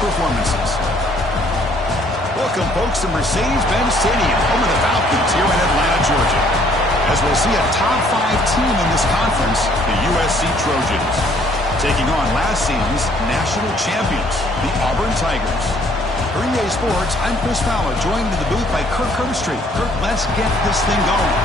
performances. Welcome, folks, to Mercedes-Benz Stadium, home of the Falcons here in Atlanta, Georgia, as we'll see a top 5 team in this conference, the USC Trojans, taking on last season's national champions, the Auburn Tigers. For EA Sports, I'm Chris Fowler, joined in the booth by Kirk Street. Kirk, let's get this thing going.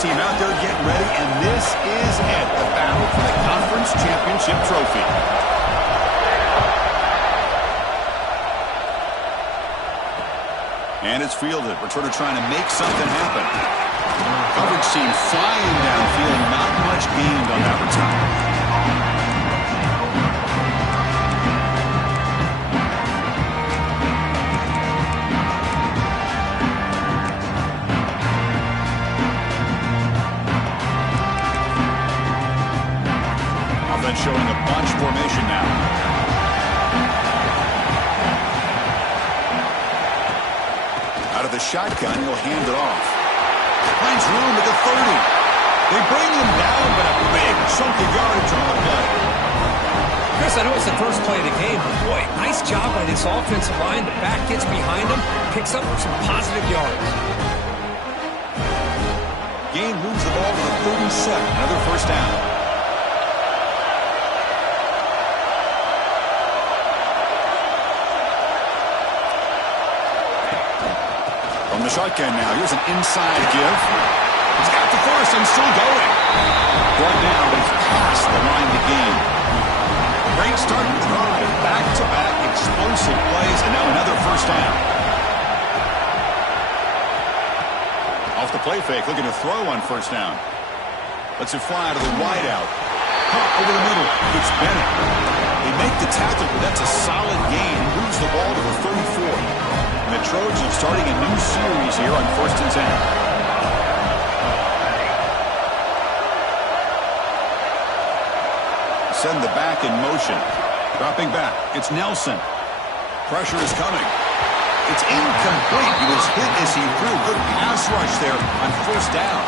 Team out there getting ready, and this is it, the battle for the conference championship trophy. And it's fielded. Returner trying to make something happen. Coverage team flying downfield, not much gained on that return. Showing a bunch formation now. Out of the shotgun, he'll hand it off. Finds room at the 30. They bring him down, but a big chunk of yardage on the play. Chris, I know it's the first play of the game, but boy, nice job by this offensive line. The back gets behind him, picks up some positive yards. Gain moves the ball to the 37, another first down. From the shotgun now, here's an inside give. He's got the first and still going. Brought down, but he's past the line to gain. Great start to drive, back-to-back explosive plays, and now another first down. Off the play fake, looking to throw on first down. Lets it fly to the wideout. Pop over the middle. It's Bennett. They make the tackle, but that's a solid gain. Moves the ball to the 34. The Trojans starting a new series here on 1st and 10. Send the back in motion. Dropping back. It's Nelson. Pressure is coming. It's incomplete. He was hit as he threw. Good pass rush there on first down.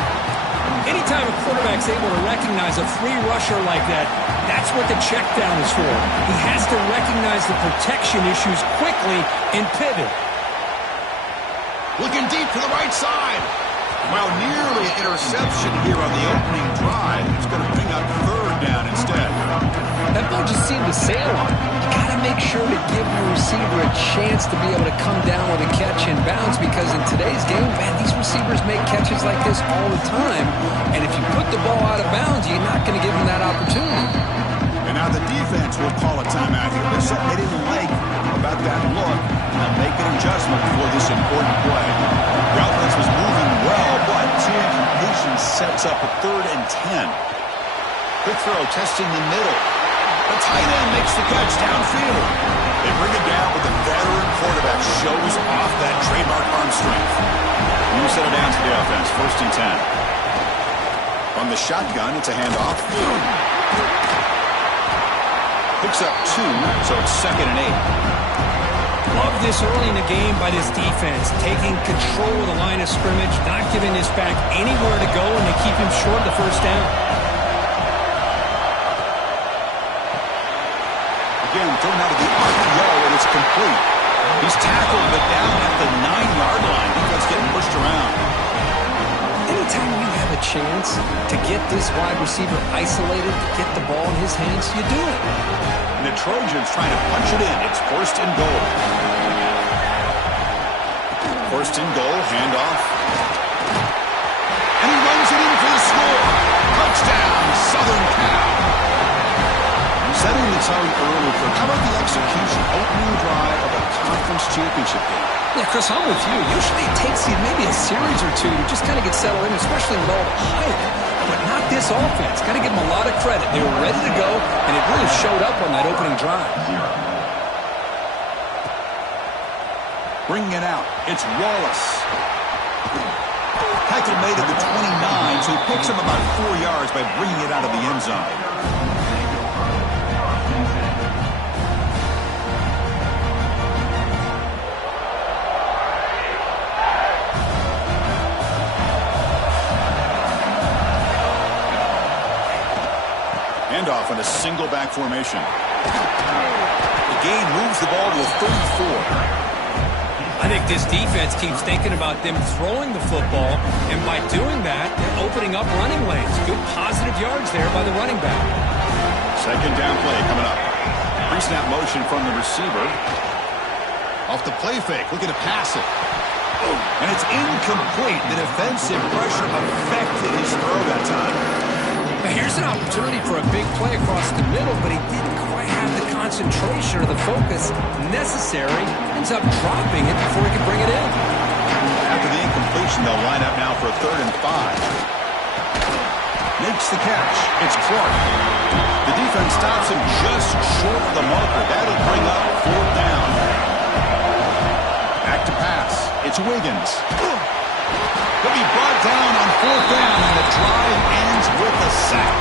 Anytime a quarterback's able to recognize a free rusher like that, that's what the check down is for. He has to recognize the protection issues quickly and pivot. Looking deep to the right side. Well, nearly an interception here on the opening drive. It's going to bring up third down instead. That ball just seemed to sail on. You got to make sure to give your receiver a chance to be able to come down with a catch and bounce, because in today's game, man, these receivers make catches like this all the time. And if you put the ball out of bounds, you're not going to give them that opportunity. And now the defense will call a timeout here. They're something they didn't like about that look. They'll make an adjustment for this important play. The offense was moving well, but two incompletions sets up a 3rd and 10. Quick throw, testing the middle. The tight end makes the catch downfield. They bring it down, but the veteran quarterback shows off that trademark arm strength. New set of downs for the offense, 1st and 10. From the shotgun, it's a handoff. Picks up 2, so it's 2nd and 8. Love this early in the game by this defense, taking control of the line of scrimmage, not giving this back anywhere to go, and they keep him short of the first down. Again, thrown out of the RPO, and it's complete. He's tackled, but down at the 9-yard line. Defense getting pushed around. Anytime you have a chance to get this wide receiver isolated, to get the ball in his hands, you do it. And the Trojans trying to punch it in. It's 1st and goal. 1st and goal, handoff. And he runs it in for the score. Touchdown, Southern Cal. Setting the tone early for how about the execution, opening drive of a conference championship game. Yeah, Chris, I'm with you. Usually it takes you maybe a series or two to just kind of get settled in, especially with all the hype. But not this offense. Got to give them a lot of credit. They were ready to go, and it really showed up on that opening drive. Bringing it out. It's Wallace. Tackle made at the 29, so he picks him about 4 yards by bringing it out of the end zone. Handoff in a single back formation. The gain moves the ball to a 34. I think this defense keeps thinking about them throwing the football, and by doing that, they're opening up running lanes. Good positive yards there by the running back. Second down play coming up. Pre-snap motion from the receiver. Off the play fake, looking to pass it. And it's incomplete. The defensive pressure affected his throw that time. Now here's an opportunity for a big play across the middle, but he didn't quite have the concentration or the focus necessary. Ends up dropping it before he could bring it in. After the incompletion, they'll line up now for a 3rd and 5. Makes the catch. It's Clark. The defense stops him just short of the marker. That'll bring up 4th down. Back to pass. It's Wiggins. He'll be brought down on 4th down, and the drive ends with a sack.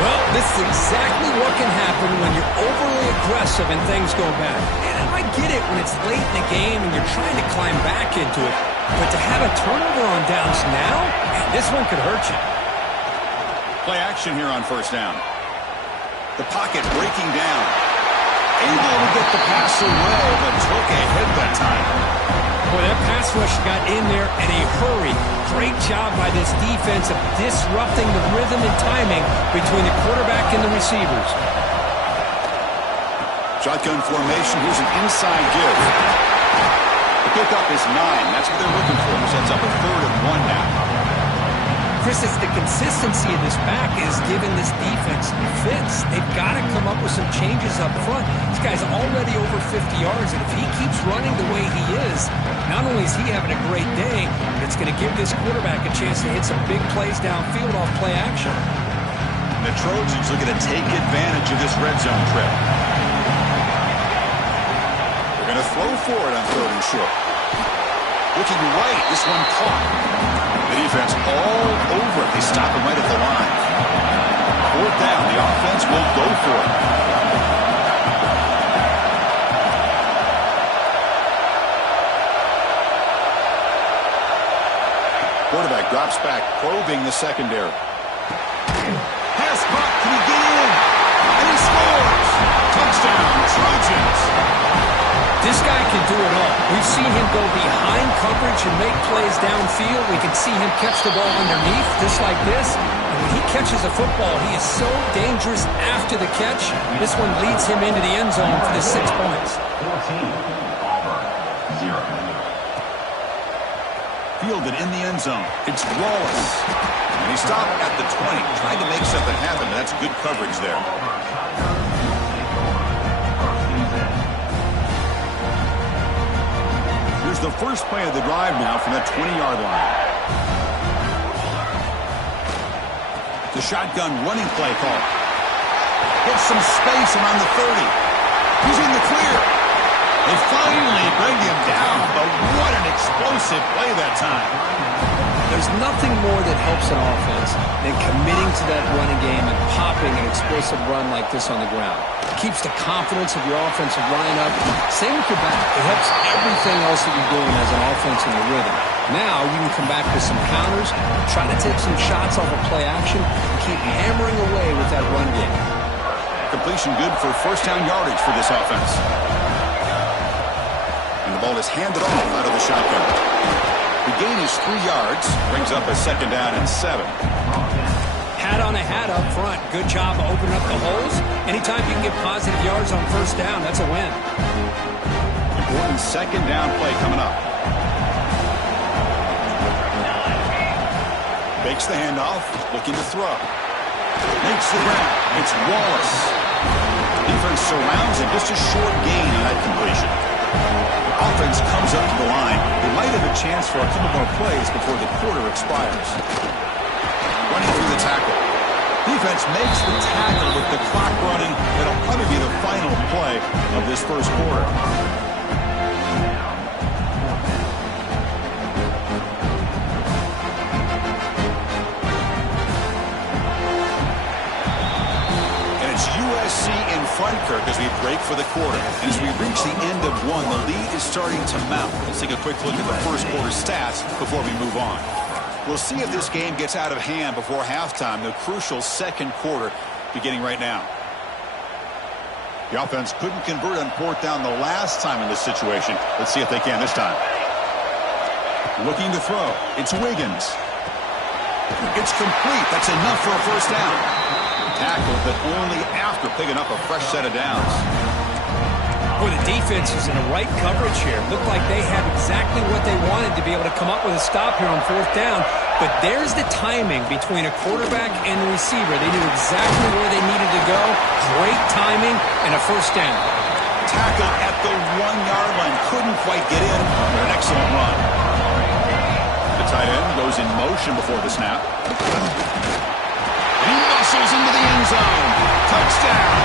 Well, this is exactly what can happen when you're overly aggressive and things go bad. And I get it when it's late in the game and you're trying to climb back into it. But to have a turnover on downs now, man, this one could hurt you. Play action here on 1st down. The pocket breaking down. Able to get the pass away, but took a hit that time. Boy, that pass rush got in there in a hurry. Great job by this defense of disrupting the rhythm and timing between the quarterback and the receivers. Shotgun formation. Here's an inside give. The pickup is 9. That's what they're looking for. Sets up a 3rd and 1 now. Chris, it's the consistency of this back is giving this defense fits. They've got to come up with some changes up front. This guy's already over 50 yards, and if he keeps running the way he is, not only is he having a great day, but it's going to give this quarterback a chance to hit some big plays downfield off play action. The Trojans looking to take advantage of this red zone trip. They're going to throw for it on 3rd and short. Looking right, this one caught. The defense all over it. They stop him right at the line. 4th down. The offense will go for it. Quarterback drops back, probing the secondary. Pass caught. Can he get in? And he scores. Touchdown, Trojans. This guy can do it all. We've seen him go behind coverage and make plays downfield. We can see him catch the ball underneath, just like this. And when he catches a football, he is so dangerous after the catch. This one leads him into the end zone for the 6 points. 14, Auburn, 0. Fielded in the end zone. It's Wallace. And he stopped at the 20. Tried to make something happen. That's good coverage there. Here's the first play of the drive now from the 20-yard line. The shotgun running play call. Gets some space around the 30. He's in the clear. They finally bring him down, but what an explosive play that time. There's nothing more that helps an offense than committing to that running game and popping an explosive run like this on the ground. It keeps the confidence of your offensive line up. Same with your back. It helps everything else that you're doing as an offense in the rhythm. Now you can come back with some counters, try to take some shots off of play action, and keep hammering away with that run game. Completion good for 1st down yardage for this offense. And the ball is handed off out of the shotgun. The gain is 3 yards, brings up a 2nd down and 7. Hat on a hat up front. Good job of opening up the holes. Anytime you can get positive yards on 1st down, that's a win. Important 2nd down play coming up. Makes the handoff, looking to throw. Makes the grab. It's Wallace. Defense surrounds him. Just a short gain on that completion. Offense comes up to the line. They might have a chance for a couple more plays before the quarter expires. Running through the tackle. Defense makes the tackle with the clock running. It'll probably be the final play of this 1st quarter. USC in front, Kirk, as we break for the quarter. And as we reach the end of one, the lead is starting to mount. Let's take a quick look at the first quarter stats before we move on. We'll see if this game gets out of hand before halftime, the crucial second quarter beginning right now. The offense couldn't convert on fourth down the last time in this situation. Let's see if they can this time. Looking to throw. It's Wiggins. It's complete. That's enough for a first down. Tackle, but only after picking up a fresh set of downs. Boy, the defense is in the right coverage here. Looked like they had exactly what they wanted to be able to come up with a stop here on fourth down. But there's the timing between a quarterback and a receiver. They knew exactly where they needed to go. Great timing and a first down. Tackle at the 1-yard line. Couldn't quite get in, but an excellent run. The tight end goes in motion before the snap. He muscles into the end zone. Touchdown.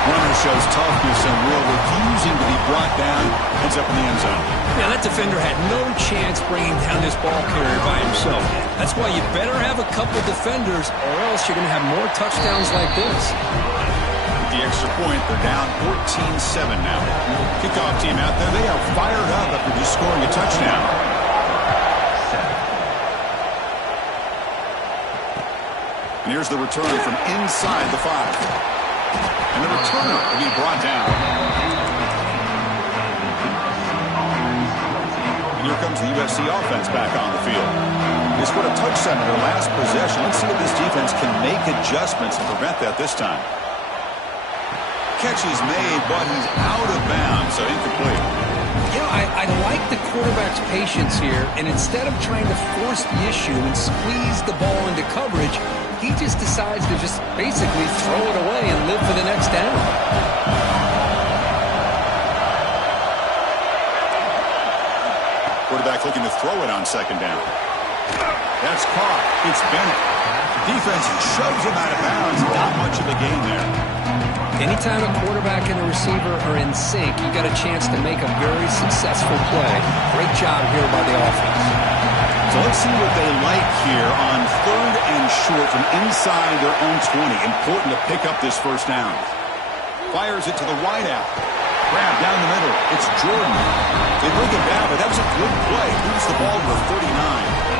Runner shows toughness and will, refusing to be brought down. Ends up in the end zone. Yeah, that defender had no chance bringing down this ball carrier by himself. That's why you better have a couple defenders, or else you're going to have more touchdowns like this. With the extra point, they're down 14-7 now. Kickoff team out there, they are fired up after just scoring a touchdown. And here's the return from inside the 5. And the returner will be brought down. And here comes the USC offense back on the field. They scored a touchdown in their last possession. Let's see if this defense can make adjustments and prevent that this time. Catch is made, but he's out of bounds, so incomplete. You know, I like the quarterback's patience here, and instead of trying to force the issue and squeeze the ball into coverage, he just decides to just basically throw it away and live for the next down. Quarterback looking to throw it on second down. That's caught. It's Bennett. Defense shoves him out of bounds. Not much of a gain there. Anytime a quarterback and a receiver are in sync, you got a chance to make a very successful play. Great job here by the offense. So let's see what they like here on third and short from inside their own 20. Important to pick up this first down. Fires it to the wide out. Grab down the middle. It's Jordan. They bring it down, but that was a good play. Moves the ball to 39.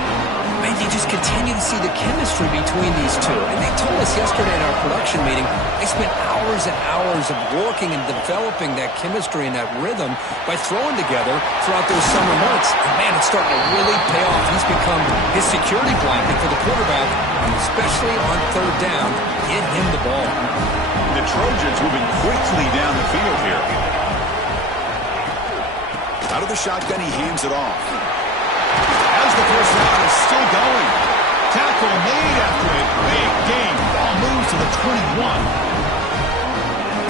Man, you just continue to see the chemistry between these two. And they told us yesterday in our production meeting, they spent hours and hours of working and developing that chemistry and that rhythm by throwing together throughout those summer months. And man, it's starting to really pay off. He's become his security blanket for the quarterback, especially on third down. Get him the ball. The Trojans moving quickly down the field here. Out of the shotgun, he hands it off. As the first down is still going. Tackle made after a big gain. Ball moves to the 21.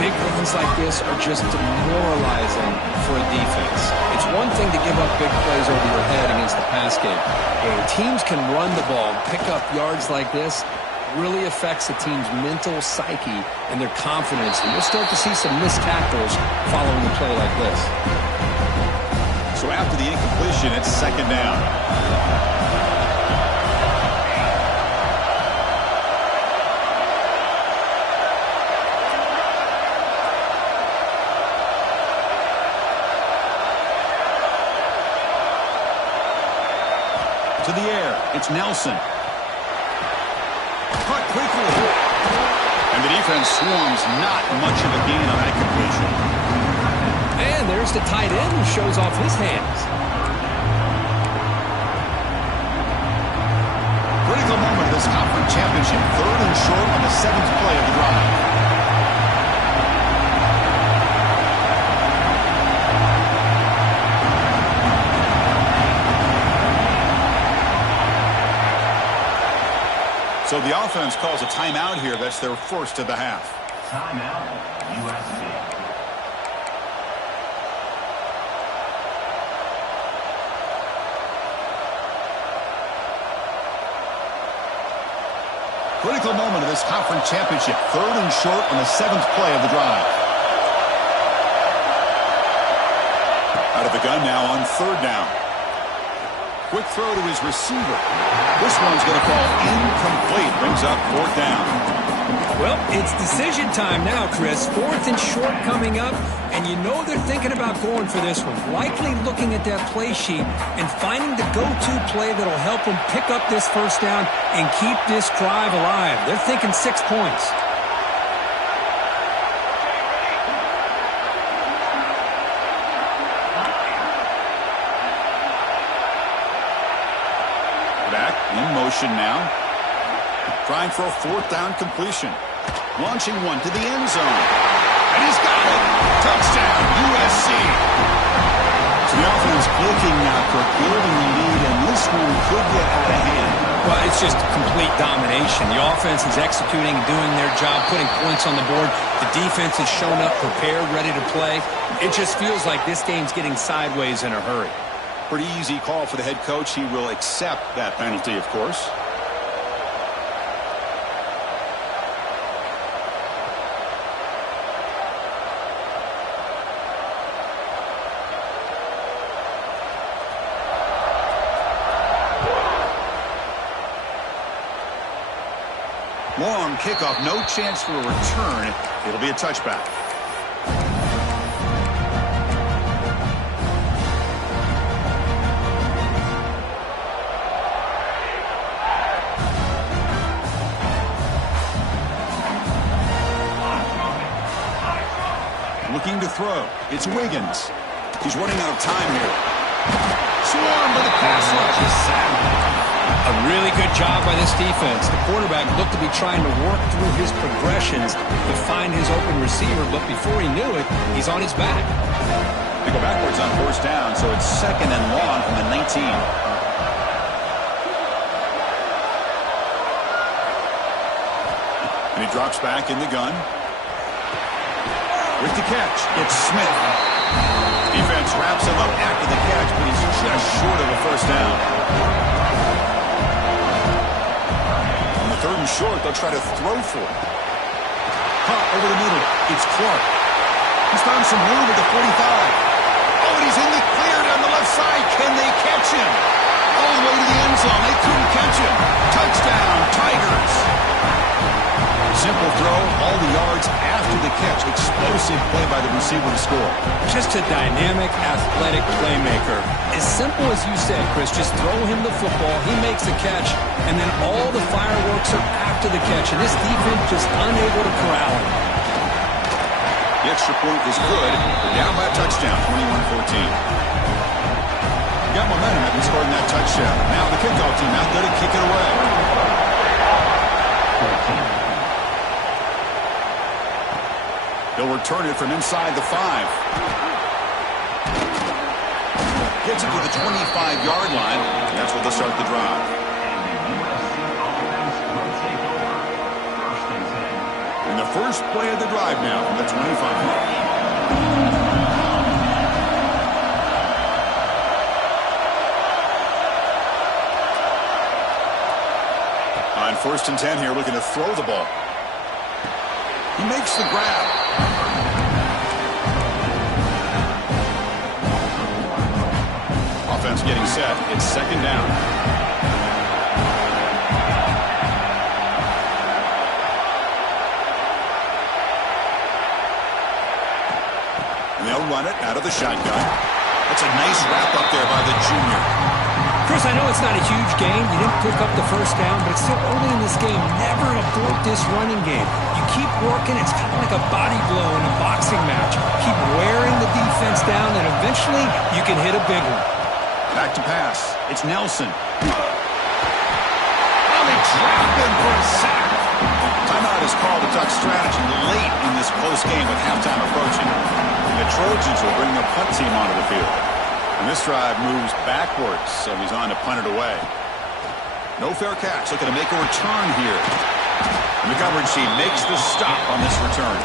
Big runs like this are just demoralizing for a defense. It's one thing to give up big plays over your head against the pass game. When teams can run the ball, pick up yards like this, really affects the team's mental psyche and their confidence. And you'll start to see some missed tackles following a play like this. So after the incompletion, it's second down. To the air, it's Nelson. Caught quickly. And the defense swarms, not much of a gain on that completion. And there's the tight end who shows off his hands. Critical moment of this conference championship. Third and short on the 7th play of the drive. So the offense calls a timeout here. That's their first of the half. Timeout, USC. Critical moment of this conference championship. Third and short on the 7th play of the drive. Out of the gun now on third down. Quick throw to his receiver. This one's going to fall incomplete. Brings up fourth down. Well, it's decision time now, Chris. 4th and short coming up, and you know they're thinking about going for this one. Likely looking at that play sheet and finding the go-to play that'll help them pick up this first down and keep this drive alive. They're thinking 6 points. Back in motion now. Trying for a 4th down completion. Launching one to the end zone. And he's got it. Touchdown, USC. So the offense looking for building the lead, and this one could get out of hand. Well, it's just complete domination. The offense is executing, doing their job, putting points on the board. The defense has shown up, prepared, ready to play. It just feels like this game's getting sideways in a hurry. Pretty easy call for the head coach. He will accept that penalty, of course. Long kickoff, no chance for a return. It'll be a touchback. Looking to throw. It's Wiggins. He's running out of time here. Swarmed by the pass rush. A really good job by this defense. The quarterback looked to be trying to work through his progressions to find his open receiver, but before he knew it, he's on his back. They go backwards on 4th down, so it's 2nd and long from the 19. And he drops back in the gun. With the catch, it's Smith. Defense wraps him up after the catch, but he's just short of a 1st down. 3rd and short, they'll try to throw for it. Caught over the middle. It's Clark. He's found some room at the 45. Oh, and he's in the clear down the left side. Can they catch him? All the way to the end zone. They couldn't catch him. Touchdown, Tigers. Simple throw, all the yards after the catch. Explosive play by the receiver to score. Just a dynamic, athletic playmaker. As simple as you said, Chris, just throw him the football, he makes a catch, and then all the fireworks are after the catch, and this defense just unable to corral him. The extra point is good. They're down by a touchdown, 21-14. Got momentum having scored in that touchdown. Now the kickoff team out there to kick it away. They'll return it from inside the 5. Gets it to the 25-yard line, and that's where they'll start the drive. And the first play of the drive now from the 25. On 1st and 10 here, looking to throw the ball. He makes the grab. Offense getting set. It's 2nd down. And they'll run it out of the shotgun. That's a nice wrap up there by the junior. Chris, I know it's not a huge game. You didn't pick up the 1st down, but it's still early in this game. Never abort this running game. You keep working. It's kind of like a body blow in a boxing match. Keep wearing the defense down, and eventually you can hit a big one. Back to pass. It's Nelson. Oh, they trapped him for a sack. Timeout is called to talk strategy late in this close game with halftime approaching. And the Trojans will bring their punt team onto the field. And this drive moves backwards, so he's on to punt it away. No fair catch. Looking to make a return here. And the coverage team makes the stop on this return.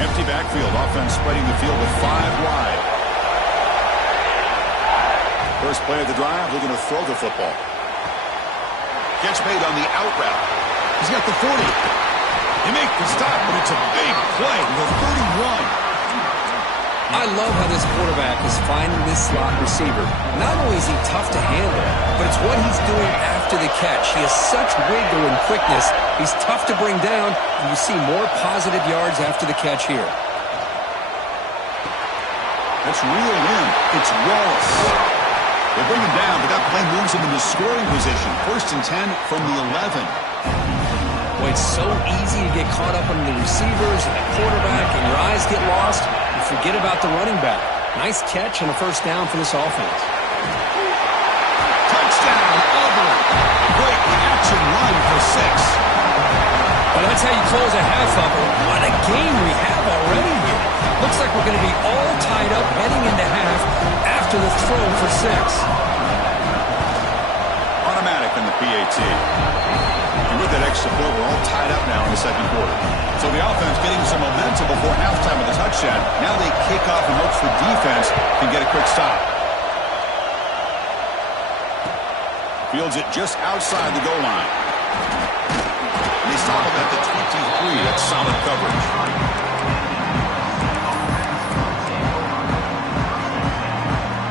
Empty backfield. Offense spreading the field with 5 wide. First play of the drive, looking to throw the football. Catch made on the out route. He's got the 40. He makes the stop, but it's a big play to the 31. I love how this quarterback is finding this slot receiver. Not only is he tough to handle, but it's what he's doing after the catch. He has such wiggle and quickness. He's tough to bring down, and you see more positive yards after the catch here. That's reeled in. It's Wallace. They bring him down, but that play moves him into scoring position. 1st and 10 from the 11. Boy, it's so easy to get caught up on the receivers and the quarterback, and your eyes get lost. You forget about the running back. Nice catch and a 1st down for this offense. Touchdown, Auburn. Great catch and run for 6. Well, that's how you close a half of it. What a game we have already here. Looks like we're going to be all tied up heading into half after the throw for 6. Automatic in the PAT. And with that extra point, we're all tied up now in the 2nd quarter. So the offense getting some momentum before halftime with a touchdown. Now they kick off in hopes the defense can get a quick stop. Fields it just outside the goal line. They stop him at the 23. That's solid coverage.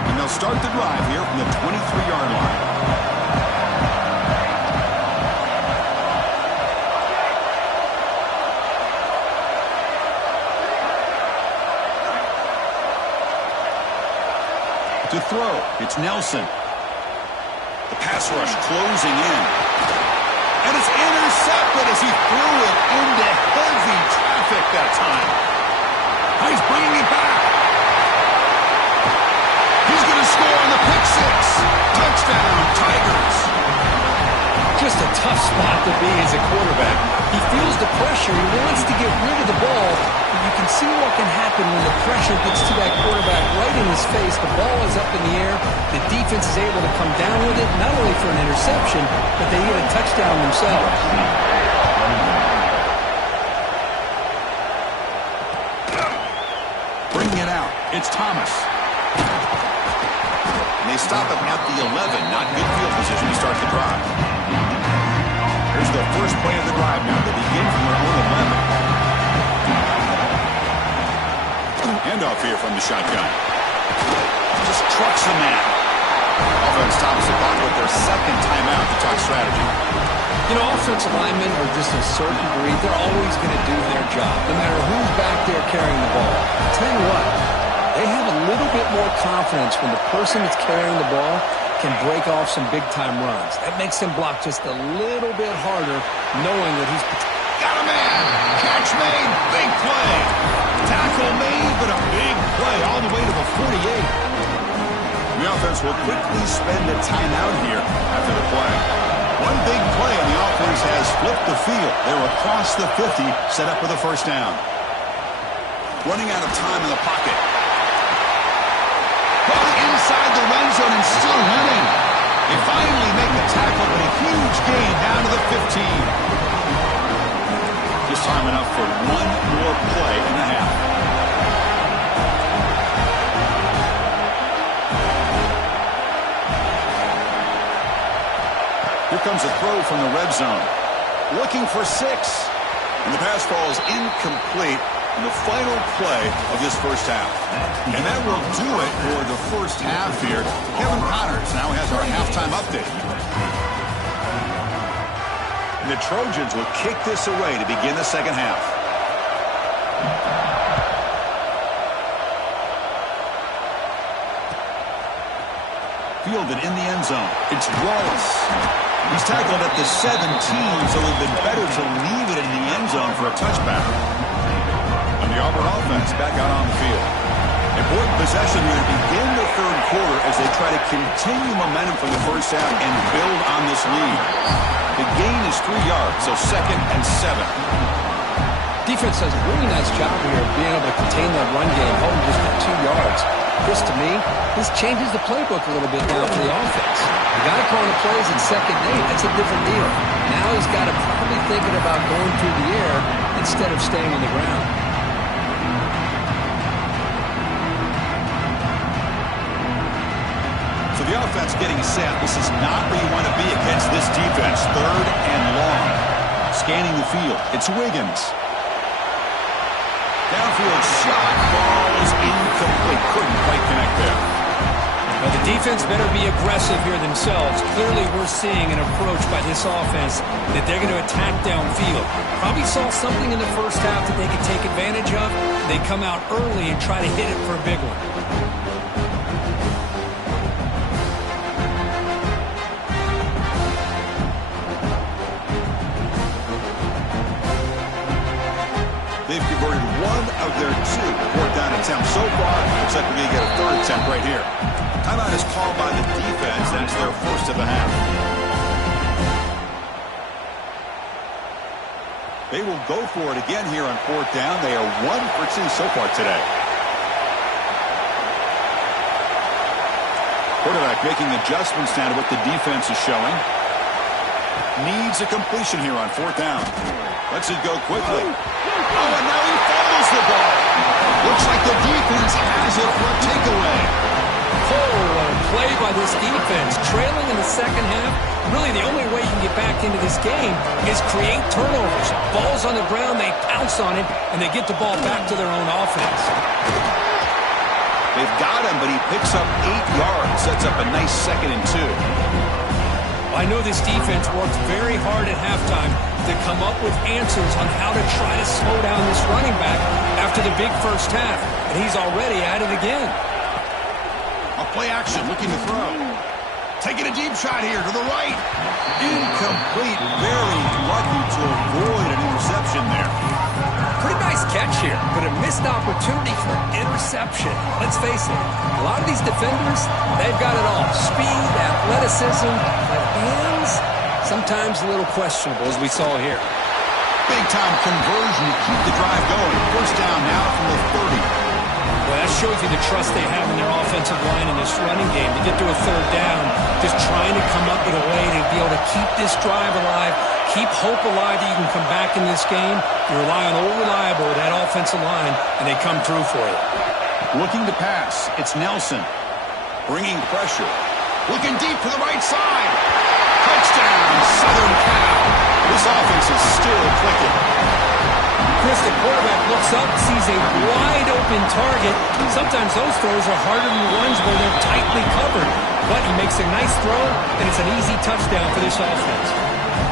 And they'll start the drive here from the 23-yard line. To throw, it's Nelson. The pass rush closing in. And it's intercepted as he threw it into heavy traffic that time. He's bringing it back. He's going to score on the pick 6. Touchdown, Tigers. Just a tough spot to be as a quarterback. He feels the pressure. He wants to get rid of the ball. But you can see what can happen when the pressure gets to that quarterback right in his face. The ball is up in the air. The defense is able to come down with it, not only for an interception, but they get a touchdown themselves. Bringing it out. It's Thomas. And they stop him at the 11. Not good field position to start the drive. Here's the first play of the drive now. They begin from their own 11. Handoff here from the shotgun. Just trucks the man. Offense stops the clock with their 2nd timeout to talk strategy. You know, offensive linemen are just a certain breed. They're always going to do their job, no matter who's back there carrying the ball. I'll tell you what, they have a little bit more confidence when the person that's carrying the ball can break off some big-time runs. That makes him block just a little bit harder, knowing that he's... Got a man! Catch made! Big play! Tackle made, but a big play all the way to the 48. The offense will quickly spend a timeout here after the play. One big play, and the offense has flipped the field. They're across the 50, set up with a 1st down. Running out of time in the pocket. Ball inside the red zone and still running. They finally make the tackle, but a huge gain down to the 15. Just time enough for one more play and a half. Here comes a throw from the red zone. Looking for 6. And the pass falls incomplete in the final play of this 1st half. And that will do it for the 1st half here. Kevin Connors now has our halftime update. And the Trojans will kick this away to begin the 2nd half. Fielded in the end zone. It's Wallace. He's tackled at the 17, so it would have been better to leave it in the end zone for a touchback. And the Auburn offense back out on the field. Important possession here to begin the 3rd quarter as they try to continue momentum from the 1st half and build on this lead. The gain is 3 yards, so 2nd and 7. Defense does a really nice job here of being able to contain that run game, holding just for 2 yards. Chris, to me, this changes the playbook a little bit now for the offense. The guy calling the plays at 2nd and 8, that's a different deal. Now he's got to probably thinking about going through the air instead of staying on the ground. So the offense getting set. This is not where you want to be against this defense. 3rd and long. Scanning the field. It's Wiggins. Downfield shot. Ball is incomplete. Couldn't quite connect there. Now the defense better be aggressive here themselves. Clearly we're seeing an approach by this offense that they're going to attack downfield. Probably saw something in the first half that they could take advantage of. They come out early and try to hit it for a big one. They've converted one of their two fourth down attempts so far. Looks like we're going to get a third attempt right here. Timeout is called by the defense. That's their first of the half. They will go for it again here on fourth down. They are 1 for 2 so far today. Quarterback making adjustments now to what the defense is showing. Needs a completion here on fourth down. Lets it go quickly. Oh, and now he fumbles the ball. Looks like the defense has it for a takeaway. Oh, what a play by this defense. Trailing in the second half, really the only way you can get back into this game is create turnovers. Ball's on the ground, they pounce on it, and they get the ball back to their own offense. They've got him, but he picks up 8 yards. Sets up a nice 2nd and 2. I know this defense worked very hard at halftime to come up with answers on how to try to slow down this running back after the big first half, and he's already at it again. A play action, looking to throw. Taking a deep shot here to the right. Incomplete. Very lucky to avoid an interception there. Pretty nice catch here, but a missed opportunity for interception. Let's face it, a lot of these defenders, they've got it all. Speed, athleticism, but hands, sometimes a little questionable, as we saw here. Big-time conversion to keep the drive going. First down now from the 30. Well, that shows you the trust they have in their offensive line in this running game. To get to a third down, just trying to come up with a way to be able to keep this drive alive, keep hope alive that you can come back in this game. You rely on old reliable, that offensive line, and they come through for you. Looking to pass. It's Nelson. Bringing pressure. Looking deep to the right side. Touchdown, Southern Cal. This offense is still clicking. Chris, the quarterback looks up, sees a wide-open target. Sometimes those throws are harder than ones where they're tightly covered. But he makes a nice throw, and it's an easy touchdown for this offense.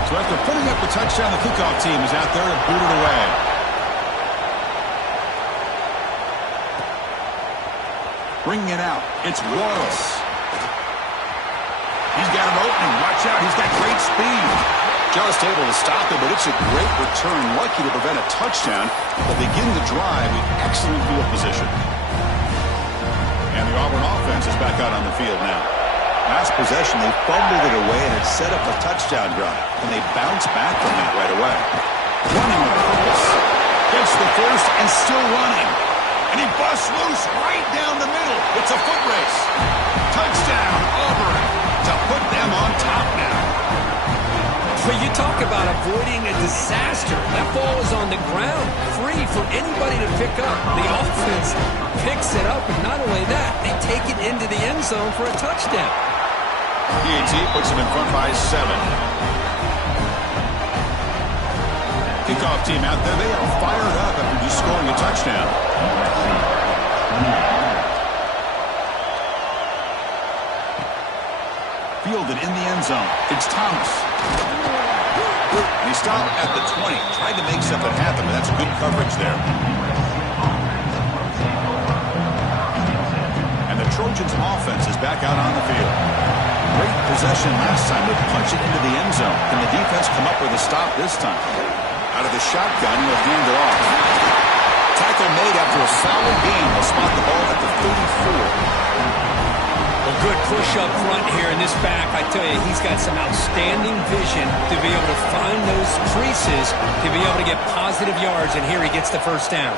So after putting up the touchdown, the kickoff team is out there to boot it away. Bringing it out, it's Wallace. He's got an opening. Watch out, he's got great speed. Just able to stop it, but it's a great return. Lucky to prevent a touchdown, but they begin the drive with excellent field position. And the Auburn offense is back out on the field now. Last possession, they fumbled it away, and it set up a touchdown drive. And they bounce back from that right away. Running with purpose. Gets the first and still running. And he busts loose right down the middle. It's a foot race. Touchdown, Auburn, to put them on top now. Well, you talk about avoiding a disaster. That ball is on the ground, free for anybody to pick up. The offense picks it up, and not only that, they take it into the end zone for a touchdown. PAT puts them in front by 7. Kickoff team out there. They are fired up after just scoring a touchdown. Fielded in the end zone. It's Thomas. He stopped at the 20. Tried to make something happen, but that's good coverage there. And the Trojans' offense is back out on the field. Great possession last time. They punch it into the end zone. Can the defense come up with a stop this time? Out of the shotgun, he'll hand it off. Tackle made after a solid gain. They'll spot the ball at the 34. A good push up front here in this back. I tell you, he's got some outstanding vision to be able to find those creases, to be able to get positive yards, and here he gets the first down.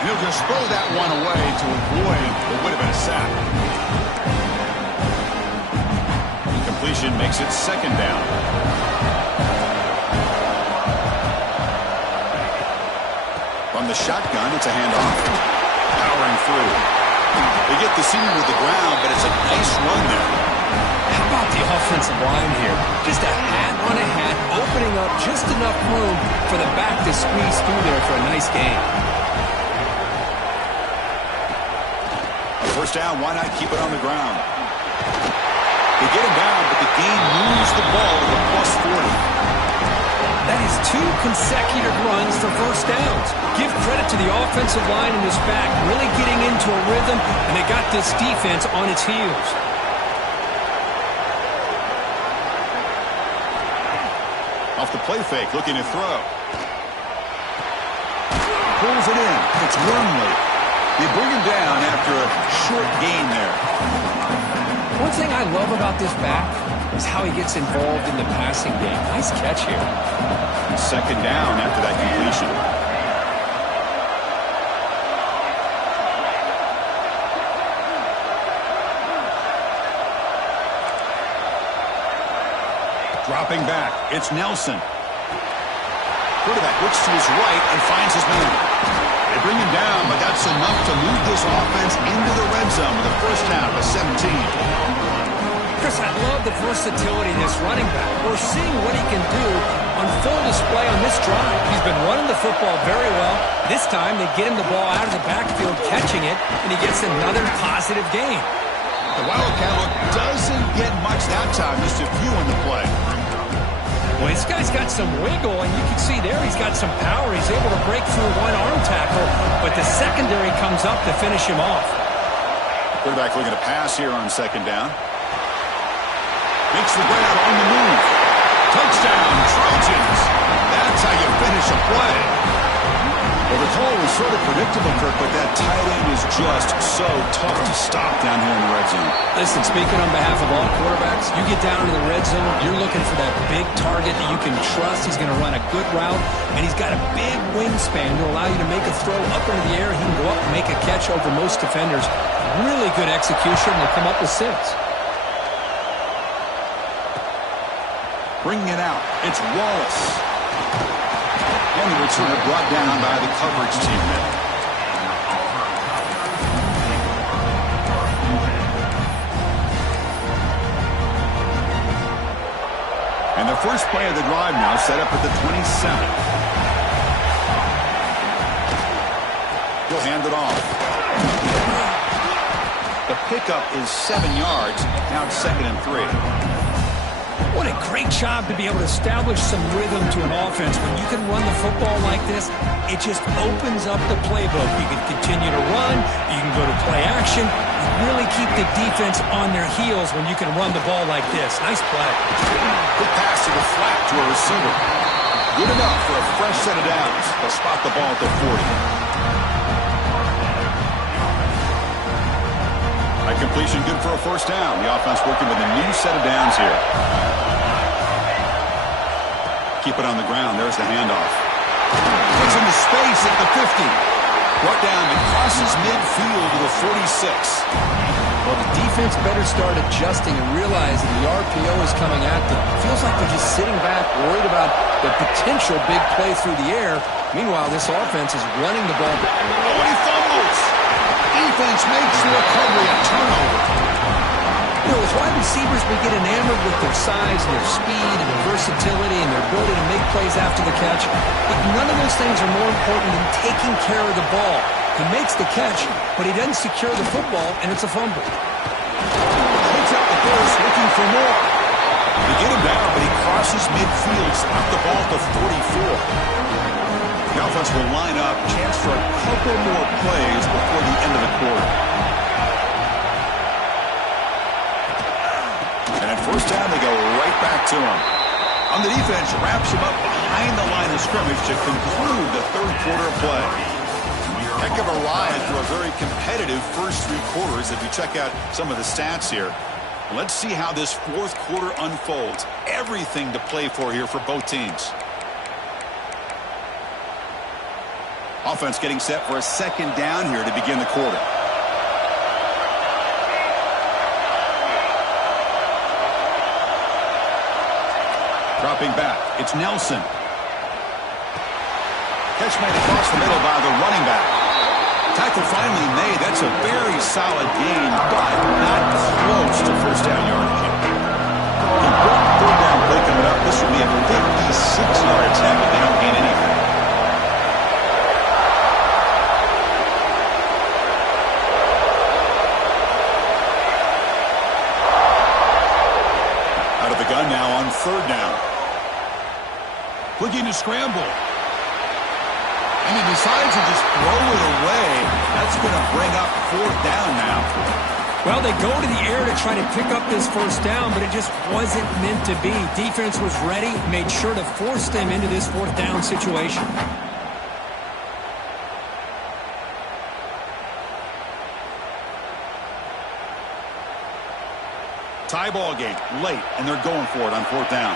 And he'll just throw that one away to avoid what would have been a sack. Incompletion makes it second down. From the shotgun, it's a handoff. Powering through. They get the senior to the ground, but it's a nice run there. How about the offensive line here? Just a hat on a hat opening up just enough room for the back to squeeze through there for a nice gain. First down, why not keep it on the ground? They get him down, but the gain moves the ball to the +40. That is 2 consecutive runs for first downs. Give credit to the offensive line in this back, really getting into a rhythm, and they got this defense on its heels. Off the play fake, looking to throw. Pulls it in. It's Wormley. They bring him down after a short gain there. One thing I love about this back is how he gets involved in the passing game. Nice catch here. Second down after that completion. Dropping back, it's Nelson. Quarterback looks to his right and finds his man. They bring him down, but that's enough to move this offense into the red zone with a first down of 17. Chris, I love the versatility of this running back. We're seeing what he can do on full display on this drive. He's been running the football very well. This time, they get him the ball out of the backfield, catching it, and he gets another positive gain. The Wildcat look doesn't get much that time, just a few on the play. Well, this guy's got some wiggle, and you can see there he's got some power. He's able to break through one arm tackle, but the secondary comes up to finish him off. Quarterback looking to pass here on second down. Makes the grab on the move. Touchdown, Trojans. That's how you finish a play. Well, the call was sort of predictable, Kirk, but that tight end is just so tough to stop down here in the red zone. Listen, speaking on behalf of all quarterbacks, you get down in the red zone, you're looking for that big target that you can trust. He's going to run a good route, and he's got a big wingspan to allow you to make a throw up into the air. He can go up and make a catch over most defenders. Really good execution. They come up with 6. Bringing it out, it's Wallace. And the returner brought down by the coverage team there. And the first play of the drive now set up at the 27. He'll hand it off. The pickup is 7 yards. Now it's 2nd and 3. What a great job to be able to establish some rhythm to an offense. When you can run the football like this, it just opens up the playbook. You can continue to run. You can go to play action. You really keep the defense on their heels when you can run the ball like this. Nice play. Good pass to the flat to a receiver. Good enough for a fresh set of downs. They'll spot the ball at the 40. That completion good for a first down. The offense working with a new set of downs here. Keep it on the ground. There's the handoff. Gets into space at the 50. Brought down and crosses midfield to the 46. Well, the defense better start adjusting and realizing the RPO is coming at them. Feels like they're just sitting back, worried about the potential big play through the air. Meanwhile, this offense is running the ball. Oh, and he fumbles. Defense makes the recovery, a turnover. You know, as wide receivers, we get enamored with their size and their speed and their versatility and their ability to make plays after the catch. But none of those things are more important than taking care of the ball. He makes the catch, but he doesn't secure the football, and it's a fumble. Takes out the Bears looking for more. They get him down, but he crosses midfield, spot the ball to 44. The offense will line up, chance for a couple more plays before the end of the quarter. And at first down, they go right back to him. On the defense, wraps him up behind the line of scrimmage to conclude the third quarter play. Heck of a ride through a very competitive first 3 quarters. If you check out some of the stats here, let's see how this fourth quarter unfolds. Everything to play for here for both teams. Offense getting set for a second down here to begin the quarter. Dropping back, it's Nelson. Catch made across the middle by the running back. Tackle finally made. That's a very solid gain, but not close to first down yardage. Important third down play coming up. This will be a 50 the gun now on third down. Looking to scramble. And he decides to just throw it away. That's going to bring up fourth down now. Well, they go to the air to try to pick up this first down, but it just wasn't meant to be. Defense was ready, made sure to force them into this fourth down situation. Tie ball game late, and they're going for it on fourth down.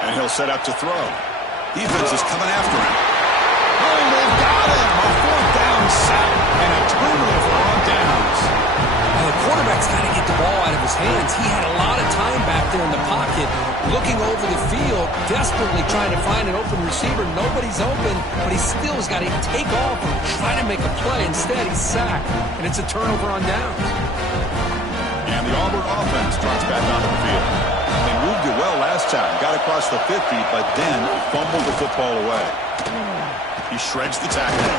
And he'll set up to throw. Defense is coming after him. Oh, they've got him. A fourth down sack and a turnover on downs. Well, the quarterback's got to get the ball out of his hands. He had a lot of time back there in the pocket, looking over the field, desperately trying to find an open receiver. Nobody's open, but he still has got to take off and try to make a play. Instead, he's sacked, and it's a turnover on downs. And the Auburn offense starts back onto the field. They moved it well last time, got across the 50, but then fumbled the football away. He shreds the tackle,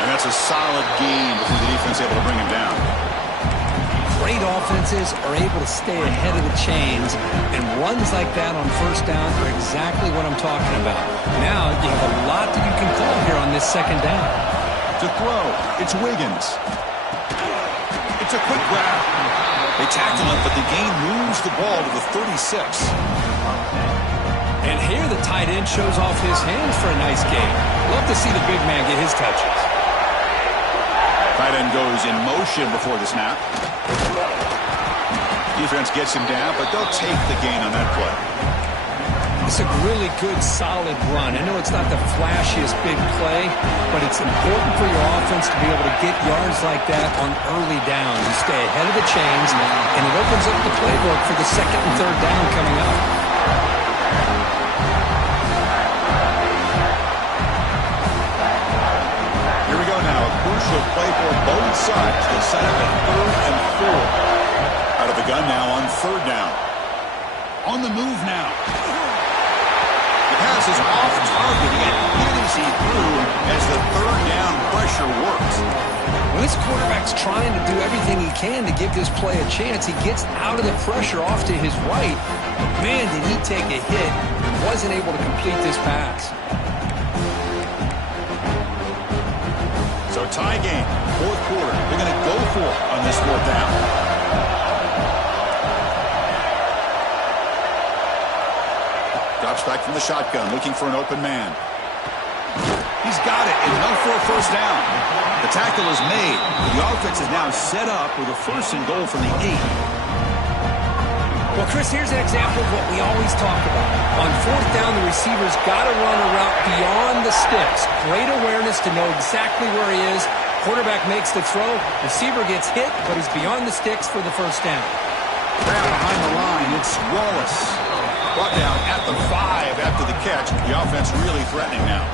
and that's a solid gain before the defense able to bring him down. Great offenses are able to stay ahead of the chains, and runs like that on first down are exactly what I'm talking about. Now you have a lot that you can call here on this second down. To throw, it's Wiggins. It's a quick grab. They tackle him, but the gain moves the ball to the 36. And here the tight end shows off his hands for a nice gain. Love to see the big man get his touches. Tight end goes in motion before the snap. Defense gets him down, but they'll take the gain on that play. It's a really good, solid run. I know it's not the flashiest big play, but it's important for your offense to be able to get yards like that on early down. You stay ahead of the chains, and it opens up the playbook for the second and third down coming up. Here we go now. A crucial play for both sides. They set up at 3rd and 4. Out of the gun now on third down. On the move now. The pass is off target. He got hit as he threw as the third down pressure works. Well, this quarterback's trying to do everything he can to give this play a chance. He gets out of the pressure off to his right. Man, did he take a hit. Wasn't able to complete this pass. So tie game, fourth quarter. They're going to go for it on this fourth down. Drops back from the shotgun, looking for an open man. He's got it, and no for a first down. The tackle is made. The offense is now set up with a 1st and goal from the 8. Well, Chris, here's an example of what we always talk about. On fourth down, the receiver's got to run a route beyond the sticks. Great awareness to know exactly where he is. Quarterback makes the throw. Receiver gets hit, but he's beyond the sticks for the first down. Grab behind the line. It's Wallace. Brought down at the 5 after the catch. The offense really threatening now.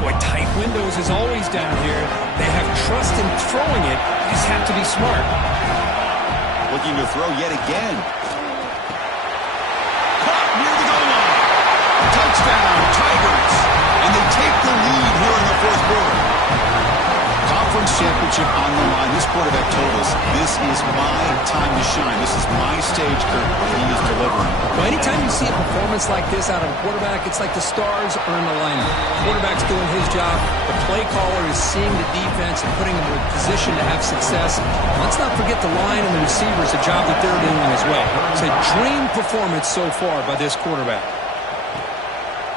Boy, tight windows is always down here. They have trust in throwing it. You just have to be smart. Looking to throw yet again. Caught near the goal line. Touchdown, Tigers. And they take the lead here in the fourth quarter. Conference championship on the line. This quarterback told us, this is my time to shine. This is my stage, Kurt. He is delivering. Well, anytime you see a performance like this out of a quarterback, it's like the stars are in alignment. The quarterback's doing his job. The play caller is seeing the defense and putting them in a position to have success. Let's not forget the line and the receivers, the job that they're doing as well. It's a dream performance so far by this quarterback.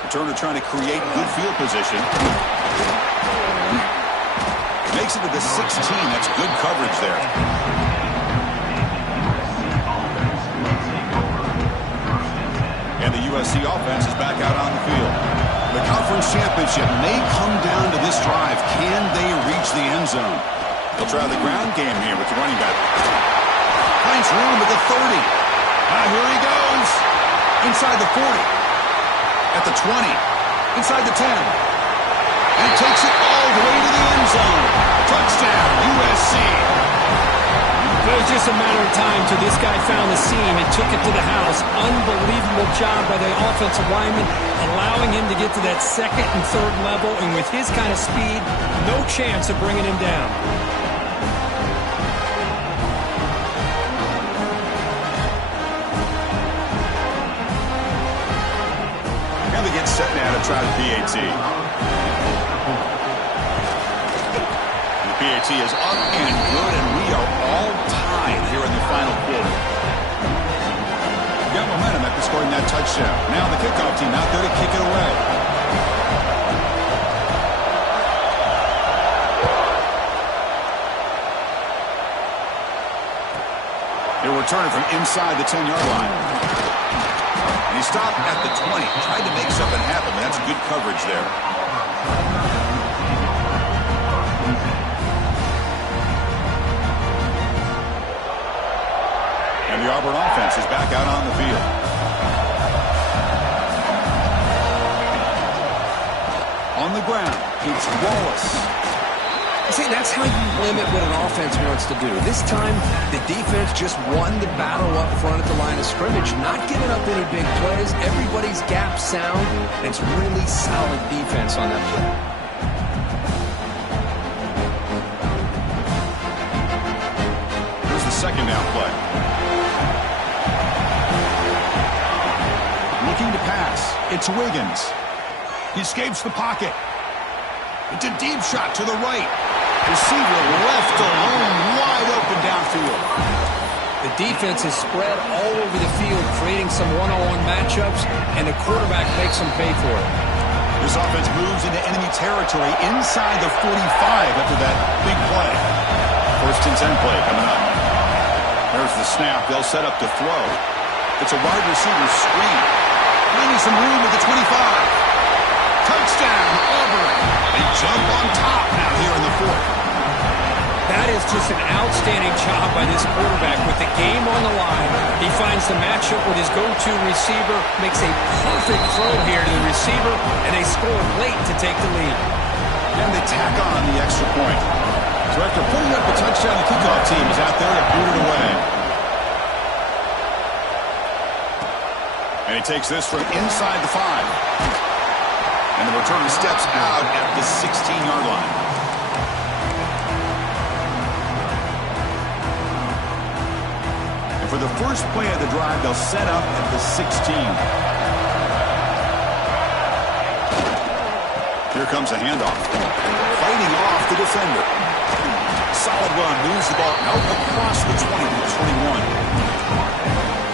Turner trying to create good field position. Makes it to the 16. That's good coverage there. And the USC offense is back out on the field. The conference championship may come down to this drive. Can they reach the end zone? They'll try the ground game here with the running back. Finds room at the 30. Here he goes. Inside the 40. At the 20. Inside the 10. And he takes it all the way to the end zone. Touchdown, USC. It was just a matter of time till this guy found the seam and took it to the house. Unbelievable job by the offensive lineman, allowing him to get to that second and third level, and with his kind of speed, no chance of bringing him down. Now they get set now to try the PAT. The PAT is up and good, and we are all tied here in the final quarter. Got momentum after scoring that touchdown. Now the kickoff team out there to kick it away. They're returning from inside the 10-yard line. And he stopped at the 20. Tried to make something happen, but that's good coverage there. And the Auburn offense is back out on the field. On the ground, it's Wallace. See, that's how you limit what an offense wants to do. This time, the defense just won the battle up front at the line of scrimmage, not giving up any big plays. Everybody's gap sound, and it's really solid defense on that play. Here's the second down play. Looking to pass. It's Wiggins. He escapes the pocket. It's a deep shot to the right. Receiver left alone, wide open downfield. The defense is spread all over the field, creating some one-on-one matchups, and the quarterback makes them pay for it. This offense moves into enemy territory inside the 45 after that big play. First and 10 play coming up. There's the snap. They'll set up to throw. It's a wide receiver screen. Finding some room at the 25. Touchdown, Auburn. They jump on top now here in the fourth. That is just an outstanding job by this quarterback. With the game on the line, he finds the matchup with his go-to receiver, makes a perfect throw here to the receiver, and they score late to take the lead. And they tack on the extra point. So after putting up a touchdown, the kickoff team is out there to boot it away. And he takes this from inside the 5. And the returner steps out at the 16-yard line. And for the first play of the drive, they'll set up at the 16. Here comes a handoff. Fighting off the defender. Solid run, moves the ball out across the 20 to the 21.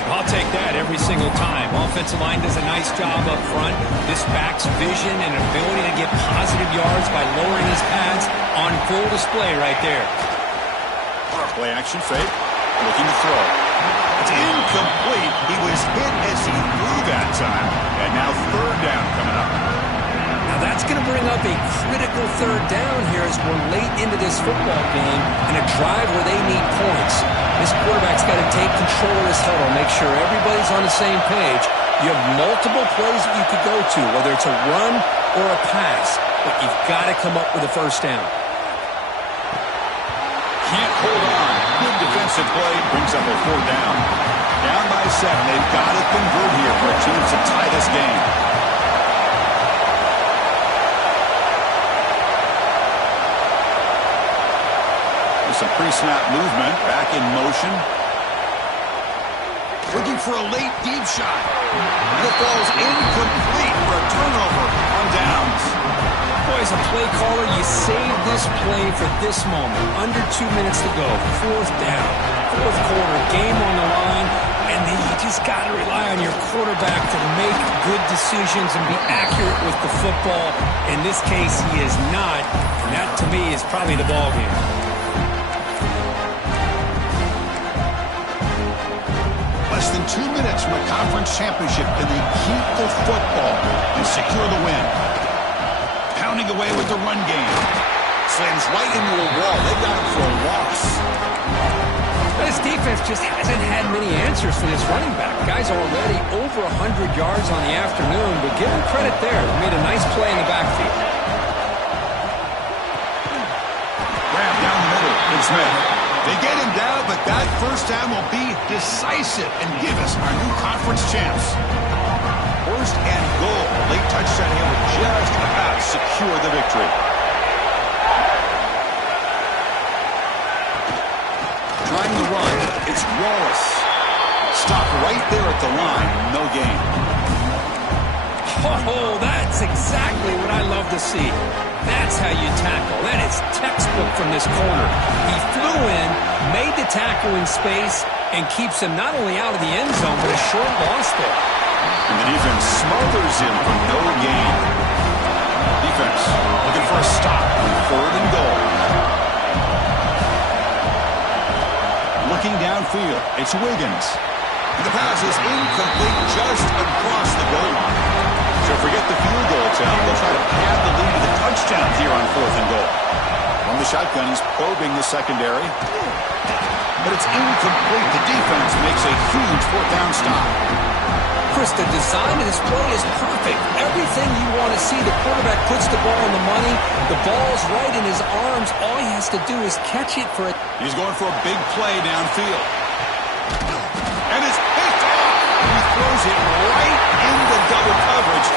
I'll take that every single time. Offensive line does a nice job up front. This back's vision and ability to get positive yards by lowering his pads on full display right there. Play action fake. Looking to throw. It's incomplete. He was hit as he threw that time. And now third down coming up. Now that's going to bring up a critical third down here as we're late into this football game in a drive where they need points. This quarterback's got to take control of this huddle, make sure everybody's on the same page. You have multiple plays that you could go to, whether it's a run or a pass, but you've got to come up with a first down. Can't hold on. Good defensive play. Brings up a fourth down. Down by 7. They've got to convert here for a chance to tie this game. Some pre-snap movement, back in motion. Looking for a late deep shot. And it falls incomplete for a turnover on downs. Boy, as a play caller, you save this play for this moment. Under 2 minutes to go. Fourth down. Fourth quarter, game on the line. And then you just got to rely on your quarterback to make good decisions and be accurate with the football. In this case, he is not. And that, to me, is probably the ball game. Less than 2 minutes from a conference championship. Can they keep the football and secure the win? Pounding away with the run game. Slams right into a wall. They got him for a loss. This defense just hasn't had many answers for this running back. Guy's already over 100 yards on the afternoon, but give him credit there. He made a nice play in the backfield. Grab down the middle. It's Smith. They get him down, but that first down will be decisive and give us our new conference champs. First and goal. Late touchdown here would just about secure the victory. Trying to run. It's Wallace. Stop right there at the line. No gain. Oh, that's exactly what I love to see. That's how you tackle. That is textbook from this corner. He flew in, made the tackle in space, and keeps him not only out of the end zone, but a short loss there. And the defense smothers him for no gain. Defense looking for a stop on 3rd and goal. Looking downfield, it's Wiggins. And the pass is incomplete just across the goal line. So forget the field goal attempt. They'll try to pad the lead to the touchdown here on 4th and goal. From the shotgun, he's probing the secondary. But it's incomplete. The defense makes a huge 4th down stop. Chris, the design of this play is perfect. Everything you want to see. The quarterback puts the ball on the money. The ball's right in his arms. All he has to do is catch it for it. He's going for a big play downfield. And it's picked off. He throws it right in the double coverage.